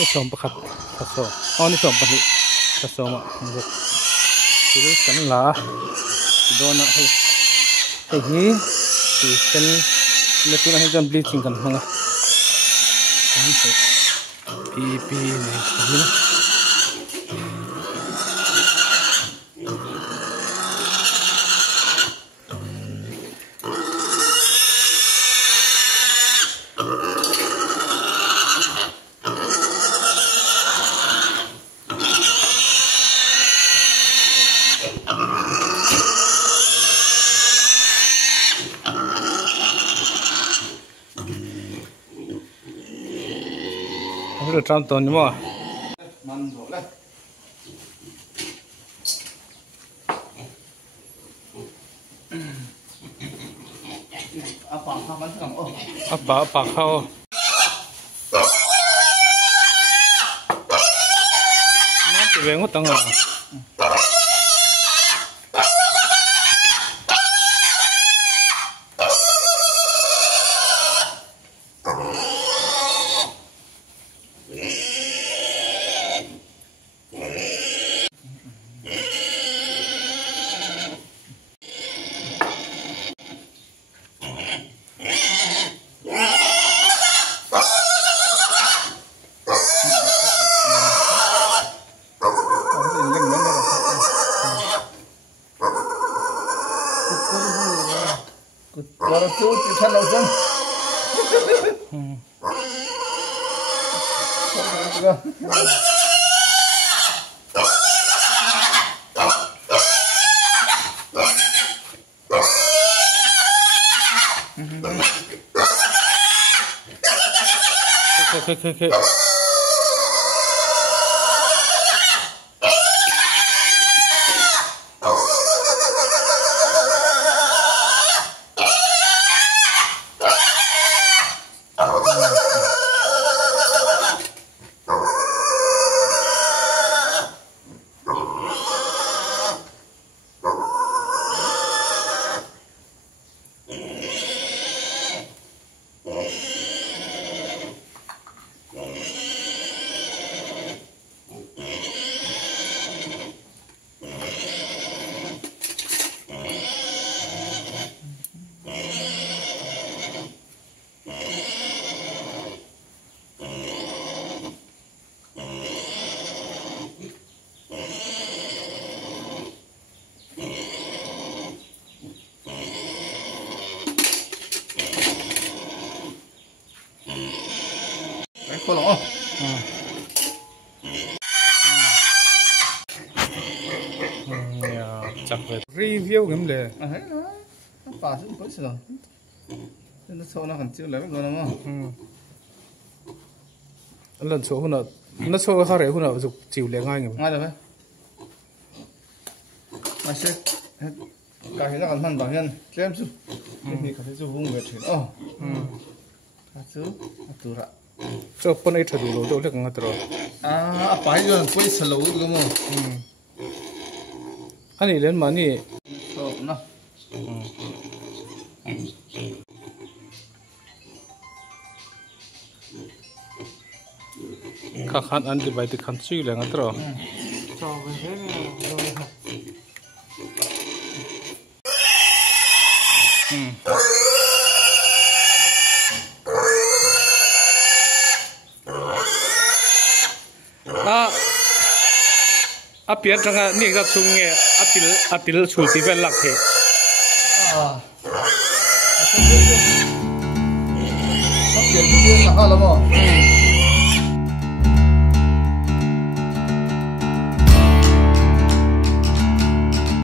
นี่สมประคัดผสมอ๋อนี่สมปฏิผสมอ่ะนี่คือกันละโดนอ่ะเฮ้ยที่เป็นเรื่องที่จะ bleaching กันมั้งอ่ะนั่นสิปีนี่นะเรื่องตามตอนนี้มั้งมันโดดเลยปากเข้ามันสั่งโอ้ปากเข้าน้ำจะเวงก็ตั้งอ่ะKalau tu kita langsung. Okay. Có lỗ chắc phải review cái đề thấy nó bà cũng có sửa nó sâu nó còn chưa lấy được rồi đúng không lần số hôm nào nó sâu khác đấy hôm nào dục chịu liền ngay được đấy mà sẽ cả cái nó còn thân bảo nhân xem chứ thì có thể dùng vùng về chuyện cả chứ tụi ra 저 뻔히 터지고 또 그런 것 같더라. 아, 바이든 거의 슬로우 그거 뭐. 아니 이런 많이 없나? 각한 안디바이트 칸 수익을 안 하더라. Biar jangan ni kat sungai atil sulti pelak he. Biar dia nak halam ah.